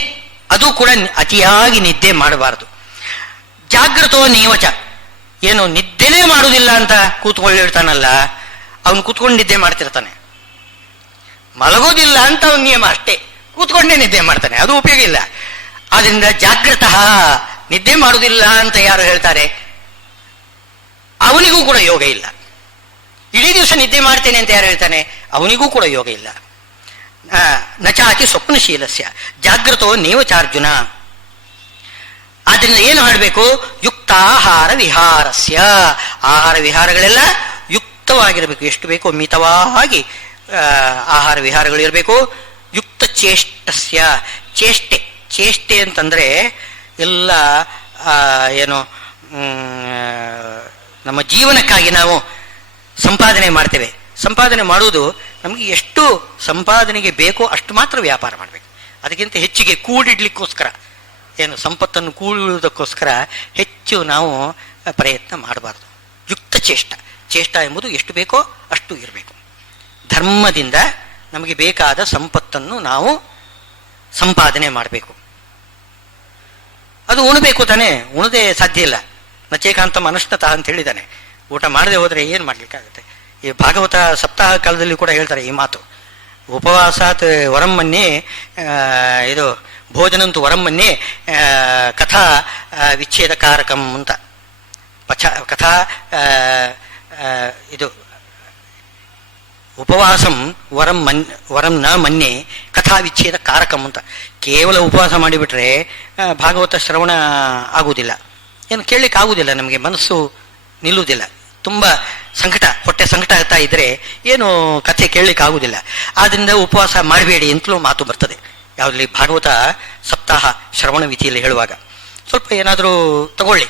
ಅದು ಕೂಡ ಅತಿಯಾಗಿ ನಿದ್ದೆ ಮಾಡಬಾರದು. ಜಾಗೃತೋ ನೀವಚ, ಏನು ನಿದ್ದೆನೇ ಮಾಡುವುದಿಲ್ಲ ಅಂತ ಕೂತ್ಕೊಳ್ಳಿರ್ತಾನಲ್ಲ, ಅವನು ಕೂತ್ಕೊಂಡು ನಿದ್ದೆ ಮಾಡ್ತಿರ್ತಾನೆ. ಮಲಗೋದಿಲ್ಲ ಅಂತ ಅವನ ನಿಯಮ ಅಷ್ಟೇ, ಕೂತ್ಕೊಂಡೇ ನಿದ್ದೆ ಮಾಡ್ತಾನೆ, ಅದು ಉಪಯೋಗ ಇಲ್ಲ. ಆದ್ರಿಂದ ಜಾಗೃತ, ನಿದ್ದೆ ಮಾಡುವುದಿಲ್ಲ ಅಂತ ಯಾರು ಹೇಳ್ತಾರೆ ಅವನಿಗೂ ಕೂಡ ಯೋಗ ಇಲ್ಲ. ಇಡೀ ದಿವಸ ನಿದ್ದೆ ಮಾಡ್ತೇನೆ ಅಂತ ಯಾರು ಹೇಳ್ತಾನೆ ಅವನಿಗೂ ಕೂಡ ಯೋಗ ಇಲ್ಲ. ನಚಾತಿ ಸ್ವಪ್ನಶೀಲಸ್ಯ ಜಾಗೃತೋ ನೀವಚಾರ್ಜುನ. ಆದ್ರಿಂದ ಏನು ಮಾಡಬೇಕು? ಯುಕ್ತಾಹಾರ ವಿಹಾರಸ್ಯ, ಆಹಾರ ವಿಹಾರಗಳೆಲ್ಲ ಯುಕ್ತವಾಗಿರಬೇಕು. ಎಷ್ಟು ಬೇಕೋ ಮಿತವಾಗಿ ಆಹಾರ ವಿಹಾರಗಳು ಇರಬೇಕು. ಯುಕ್ತ ಚೇಷ್ಟಸ್ಯ, ಚೇಷ್ಟೆ ಅಂತಂದ್ರೆ ಎಲ್ಲ ಏನು ನಮ್ಮ ಜೀವನಕ್ಕಾಗಿ ನಾವು ಸಂಪಾದನೆ ಮಾಡ್ತೇವೆ. ಸಂಪಾದನೆ ಮಾಡುವುದು ನಮಗೆ ಎಷ್ಟು ಸಂಪಾದನೆಗೆ ಬೇಕೋ ಅಷ್ಟು ಮಾತ್ರ ವ್ಯಾಪಾರ ಮಾಡಬೇಕು. ಅದಕ್ಕಿಂತ ಹೆಚ್ಚಿಗೆ ಕೂಡಿಡ್ಲಿಕ್ಕೋಸ್ಕರ, ಏನು ಸಂಪತ್ತನ್ನು ಕೂಡುವುದಕ್ಕೋಸ್ಕರ ಹೆಚ್ಚು ನಾವು ಪ್ರಯತ್ನ ಮಾಡಬಾರ್ದು. ಯುಕ್ತ ಚೇಷ್ಟ ಎಂಬುದು ಎಷ್ಟು ಬೇಕೋ ಅಷ್ಟು ಇರಬೇಕು. ಧರ್ಮದಿಂದ ನಮಗೆ ಬೇಕಾದ ಸಂಪತ್ತನ್ನು ನಾವು ಸಂಪಾದನೆ ಮಾಡಬೇಕು. ಅದು ಉಣಬೇಕು ತಾನೇ, ಉಣದೆ ಸಾಧ್ಯ ಇಲ್ಲ. ನಚೇಕಾಂತ ಮನಸ್ನತಃ ಅಂತ ಹೇಳಿದ್ದಾನೆ. ಊಟ ಮಾಡದೆ ಹೋದರೆ ಏನು ಮಾಡ್ಲಿಕ್ಕಾಗುತ್ತೆ? ಈ ಭಾಗವತ ಸಪ್ತಾಹ ಕಾಲದಲ್ಲಿ ಕೂಡ ಹೇಳ್ತಾರೆ ಈ ಮಾತು. ಉಪವಾಸಾತ್ ವರಮ್ಮನ್ನೇ, ಇದು ಭೋಜನಂತೂ ವರಮ್ಮನ್ನೇ ಕಥಾ ವಿಚ್ಛೇದಕಾರಕಂ ಅಂತ. ಕಥಾ ಇದು ಉಪವಾಸಂ ವರಂ ನ ಮನ್ಯೆ ಕಥಾ ವಿಚ್ಛೇದ ಕಾರಕಂ ಅಂತ. ಕೇವಲ ಉಪವಾಸ ಮಾಡಿಬಿಟ್ರೆ ಭಾಗವತ ಶ್ರವಣ ಆಗುವುದಿಲ್ಲ, ಏನು ಕೇಳಲಿಕ್ಕೆ ಆಗುವುದಿಲ್ಲ, ನಮಗೆ ಮನಸ್ಸು ನಿಲ್ಲುವುದಿಲ್ಲ. ತುಂಬ ಸಂಕಟ, ಹೊಟ್ಟೆ ಸಂಕಟ ಆಗ್ತಾ ಇದ್ರೆ ಏನು ಕಥೆ ಕೇಳಲಿಕ್ಕೆ ಆಗುವುದಿಲ್ಲ. ಆದ್ರಿಂದ ಉಪವಾಸ ಮಾಡಬೇಡಿ ಅಂತಲೂ ಮಾತು ಬರ್ತದೆ. ಯಾವುದಲ್ಲಿ ಭಾಗವತ ಸಪ್ತಾಹ ಶ್ರವಣ ವಿಧಿಯಲ್ಲಿ ಹೇಳುವಾಗ ಸ್ವಲ್ಪ ಏನಾದರೂ ತಗೊಳ್ಳಿ,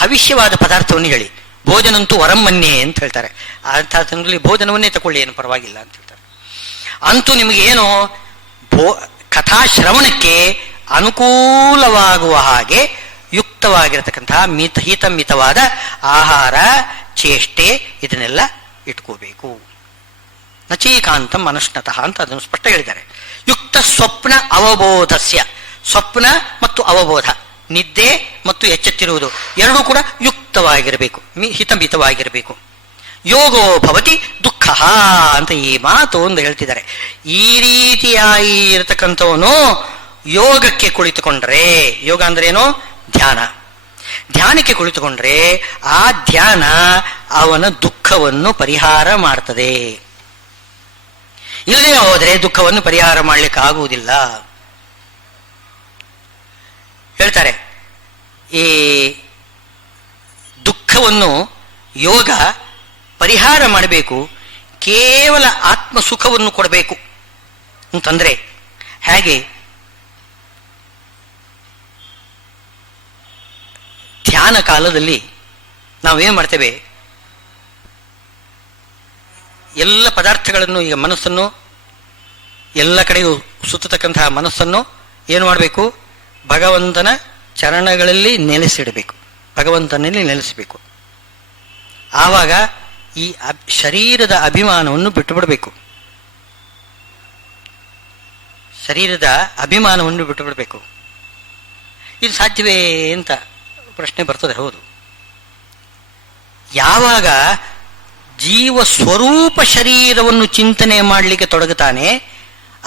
ಹವಿಷ್ಯವಾದ ಪದಾರ್ಥವನ್ನು ಹೇಳಿ. ಭೋಜನಂತೂ ವರಮ್ಮನ್ನೇ ಅಂತ ಹೇಳ್ತಾರೆ. ಅಂಥದ್ರಲ್ಲಿ ಭೋಜನವನ್ನೇ ತಗೊಳ್ಳಿ, ಏನು ಪರವಾಗಿಲ್ಲ ಅಂತ ಹೇಳ್ತಾರೆ. ಅಂತೂ ನಿಮಗೇನು ಕಥಾಶ್ರವಣಕ್ಕೆ ಅನುಕೂಲವಾಗುವ ಹಾಗೆ ಯುಕ್ತವಾಗಿರತಕ್ಕಂತಹ ಹಿತಮಿತವಾದ ಆಹಾರ, ಚೇಷ್ಟೆ ಇದನ್ನೆಲ್ಲ ಇಟ್ಕೋಬೇಕು. ನಚೀಕಾಂತಂ ಮನುಷ್ಣತಃ ಅಂತ ಅದನ್ನು ಸ್ಪಷ್ಟ ಹೇಳಿದ್ದಾರೆ. ಯುಕ್ತ ಸ್ವಪ್ನ ಅವಬೋಧಸ್ಯ, ಸ್ವಪ್ನ ಮತ್ತು ಅವಬೋಧ, ನಿದ್ದೆ ಮತ್ತು ಎಚ್ಚೆತ್ತಿರುವುದು ಎರಡೂ ಕೂಡ ಯುಕ್ತವಾಗಿರಬೇಕು, ಹಿತಮಿತವಾಗಿರಬೇಕು. ಯೋಗೋ ಭವತಿ ದುಃಖ ಅಂತ ಈ ಮಾತು ಒಂದು ಹೇಳ್ತಿದ್ದಾರೆ. ಈ ರೀತಿಯಾಗಿ ಇರತಕ್ಕಂಥವನು ಯೋಗಕ್ಕೆ ಕುಳಿತುಕೊಂಡ್ರೆ, ಯೋಗ ಅಂದ್ರೇನು? ಧ್ಯಾನ. ಧ್ಯಾನಕ್ಕೆ ಕುಳಿತುಕೊಂಡ್ರೆ ಆ ಧ್ಯಾನ ಅವನ ದುಃಖವನ್ನು ಪರಿಹಾರ ಮಾಡ್ತದೆ. ಇಲ್ಲದೆ ಹೋದರೆ ದುಃಖವನ್ನು ಪರಿಹಾರ ಮಾಡಲಿಕ್ಕೆ ಆಗುವುದಿಲ್ಲ. ಹೇಳ್ತಾರೆ ಈ ದುಃಖವನ್ನು ಯೋಗ ಪರಿಹಾರ ಮಾಡಬೇಕು, ಕೇವಲ ಆತ್ಮ ಸುಖವನ್ನು ಕೊಡಬೇಕು ಅಂತಂದ್ರೆ ಹೇಗೆ? ಧ್ಯಾನ ಕಾಲದಲ್ಲಿ ನಾವೇನು ಮಾಡ್ತೇವೆ? ಎಲ್ಲ ಪದಾರ್ಥಗಳನ್ನು, ಈಗ ಮನಸ್ಸನ್ನು ಎಲ್ಲ ಕಡೆಯೂ ಸುತ್ತತಕ್ಕಂತಹ ಮನಸ್ಸನ್ನು ಏನು ಮಾಡಬೇಕು? ಭಗವಂತನ ಚರಣಗಳಲ್ಲಿ ನೆಲೆಸಿಡಬೇಕು, ಭಗವಂತನಲ್ಲಿ ನೆಲೆಸಬೇಕು. ಆವಾಗ ಈ ಶರೀರದ ಅಭಿಮಾನವನ್ನು ಬಿಟ್ಟು ಬಿಡಬೇಕು. ಶರೀರದ ಅಭಿಮಾನವನ್ನು ಬಿಟ್ಟು ಬಿಡಬೇಕು. ಇದು ಸಾಧ್ಯವೇ ಅಂತ ಪ್ರಶ್ನೆ ಬರ್ತದೆ. ಹೌದು. ಯಾವಾಗ ಜೀವ ಸ್ವರೂಪ ಶರೀರವನ್ನು ಚಿಂತನೆ ಮಾಡಲಿಕ್ಕೆ ತೊಡಗುತ್ತಾನೆ,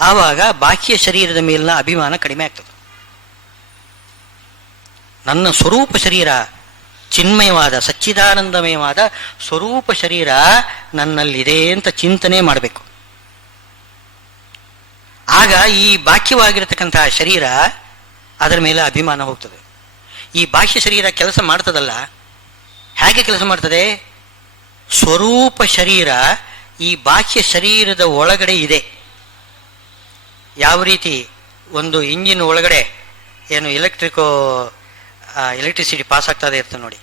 ಆವಾಗ ಬಾಹ್ಯ ಶರೀರದ ಮೇಲಿನ ಅಭಿಮಾನ ಕಡಿಮೆ ಆಗ್ತದೆ. ನನ್ನ ಸ್ವರೂಪ ಶರೀರ ಚಿನ್ಮಯವಾದ ಸಚ್ಚಿದಾನಂದಮಯವಾದ ಸ್ವರೂಪ ಶರೀರ ನನ್ನಲ್ಲಿದೆ ಅಂತ ಚಿಂತನೆ ಮಾಡಬೇಕು. ಆಗ ಈ ಬಾಹ್ಯವಾಗಿರತಕ್ಕಂತಹ ಶರೀರ ಅದರ ಮೇಲೆ ಅಭಿಮಾನ ಹೋಗ್ತದೆ. ಈ ಬಾಹ್ಯ ಶರೀರ ಕೆಲಸ ಮಾಡ್ತದಲ್ಲ, ಹೇಗೆ ಕೆಲಸ ಮಾಡ್ತದೆ? ಸ್ವರೂಪ ಶರೀರ ಈ ಬಾಹ್ಯ ಶರೀರದ ಒಳಗಡೆ ಇದೆ. ಯಾವ ರೀತಿ ಒಂದು ಇಂಜಿನ್ ಒಳಗಡೆ ಏನು ಎಲೆಕ್ಟ್ರಿಸಿಟಿ ಪಾಸ್ ಆಗ್ತದೆ ಇರ್ತದೆ ನೋಡಿ,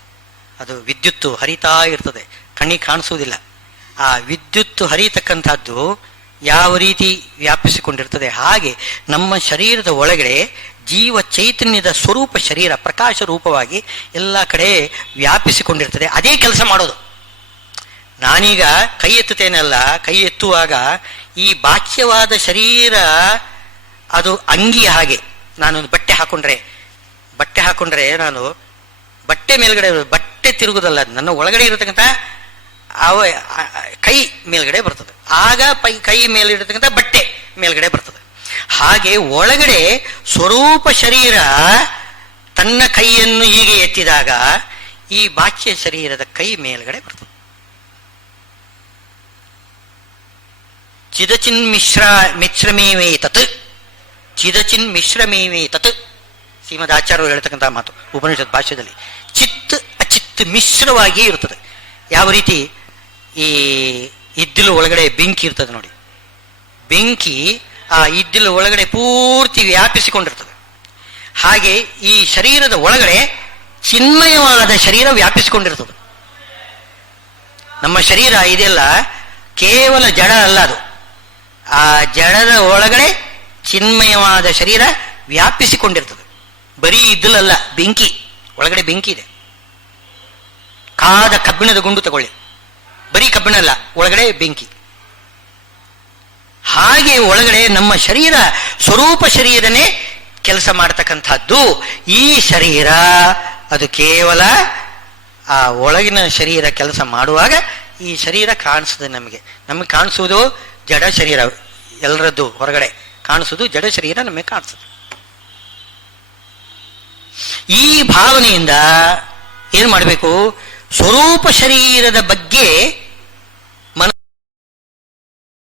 ಅದು ವಿದ್ಯುತ್ತು ಹರಿತಾ ಇರ್ತದೆ, ಕಣ್ಣಿಗೆ ಕಾಣಿಸುವುದಿಲ್ಲ. ಆ ವಿದ್ಯುತ್ತು ಹರಿಯತಕ್ಕಂಥದ್ದು ಯಾವ ರೀತಿ ವ್ಯಾಪಿಸಿಕೊಂಡಿರ್ತದೆ, ಹಾಗೆ ನಮ್ಮ ಶರೀರದ ಒಳಗಡೆ ಜೀವ ಚೈತನ್ಯದ ಸ್ವರೂಪ ಶರೀರ ಪ್ರಕಾಶ ರೂಪವಾಗಿ ಎಲ್ಲ ಕಡೆ ವ್ಯಾಪಿಸಿಕೊಂಡಿರ್ತದೆ. ಅದೇ ಕೆಲಸ ಮಾಡೋದು. ನಾನೀಗ ಕೈ ಎತ್ತುತ್ತೇನಲ್ಲ, ಕೈ ಎತ್ತುವಾಗ ಈ ಬಾಹ್ಯವಾದ ಶರೀರ ಅದು ಅಂಗಿ ಹಾಗೆ. ನಾನೊಂದು ಬಟ್ಟೆ ಹಾಕೊಂಡ್ರೆ ನಾನು ಬಟ್ಟೆ ಮೇಲ್ಗಡೆ ಬಟ್ಟೆ ತಿರುಗುದಲ್ಲ, ನನ್ನ ಒಳಗಡೆ ಇರತಕ್ಕಂಥ ಕೈ ಮೇಲ್ಗಡೆ ಬರ್ತದೆ. ಆಗ ಕೈ ಮೇಲಿರತಕ್ಕಂಥ ಬಟ್ಟೆ ಮೇಲ್ಗಡೆ ಬರ್ತದೆ. ಹಾಗೆ ಒಳಗಡೆ ಸ್ವರೂಪ ಶರೀರ ತನ್ನ ಕೈಯನ್ನು ಹೀಗೆ ಎತ್ತಿದಾಗ ಈ ಬಾಹ್ಯ ಶರೀರದ ಕೈ ಮೇಲ್ಗಡೆ ಬರ್ತದೆ. ಚಿದಚಿನ್ ಮಿಶ್ರಮೇವೇ ತತ್, ಚಿದಚಿನ್ ಮಿಶ್ರಮೇವೇ ತತ್ ಶ್ರೀಮದ್ ಆಚಾರ್ಯರು ಹೇಳ್ತಕ್ಕಂಥ ಮಾತು ಉಪನಿಷತ್ ಭಾಷ್ಯದಲ್ಲಿ. ಚಿತ್ ಅಚಿತ್ ಮಿಶ್ರವಾಗಿಯೇ ಇರುತ್ತದೆ. ಯಾವ ರೀತಿ ಈ ಇದ್ದಿಲು ಒಳಗಡೆ ಬೆಂಕಿ ಇರ್ತದೆ ನೋಡಿ, ಬೆಂಕಿ ಆ ಇದ್ದಿಲು ಒಳಗಡೆ ಪೂರ್ತಿ ವ್ಯಾಪಿಸಿಕೊಂಡಿರ್ತದೆ. ಹಾಗೆ ಈ ಶರೀರದ ಒಳಗಡೆ ಚಿನ್ಮಯವಾದ ಶರೀರ ವ್ಯಾಪಿಸಿಕೊಂಡಿರ್ತದೆ. ನಮ್ಮ ಶರೀರ ಇದೆಲ್ಲ ಕೇವಲ ಜಡ ಅಲ್ಲ, ಅದು ಆ ಜಡದ ಒಳಗಡೆ ಚಿನ್ಮಯವಾದ ಶರೀರ ವ್ಯಾಪಿಸಿಕೊಂಡಿರ್ತದೆ. ಬರೀ ಇದ್ದಿಲಲ್ಲ, ಬೆಂಕಿ ಒಳಗಡೆ ಬೆಂಕಿ ಇದೆ. ಕಾದ ಕಬ್ಬಿಣದ ಗುಂಡು ತಗೊಳ್ಳಿ, ಬರೀ ಕಬ್ಬಿಣ ಅಲ್ಲ, ಒಳಗಡೆ ಬೆಂಕಿ. ಹಾಗೆ ಒಳಗಡೆ ನಮ್ಮ ಶರೀರ ಸ್ವರೂಪ ಶರೀರನೇ ಕೆಲಸ ಮಾಡತಕ್ಕಂಥದ್ದು. ಈ ಶರೀರ ಅದು ಕೇವಲ ಆ ಒಳಗಿನ ಶರೀರ ಕೆಲಸ ಮಾಡುವಾಗ ಈ ಶರೀರ ಕಾಣಿಸ್ತದೆ. ನಮಗೆ ಕಾಣಿಸುವುದು ಜಡ ಶರೀರ, ಎಲ್ಲರದ್ದು ಹೊರಗಡೆ ಕಾಣಿಸುವುದು ಜಡ ಶರೀರ ನಮಗೆ ಕಾಣಿಸ್ತದೆ. ಈ ಭಾವನೆಯಿಂದ ಏನು ಮಾಡಬೇಕು? ಸ್ವರೂಪ ಶರೀರದ ಬಗ್ಗೆ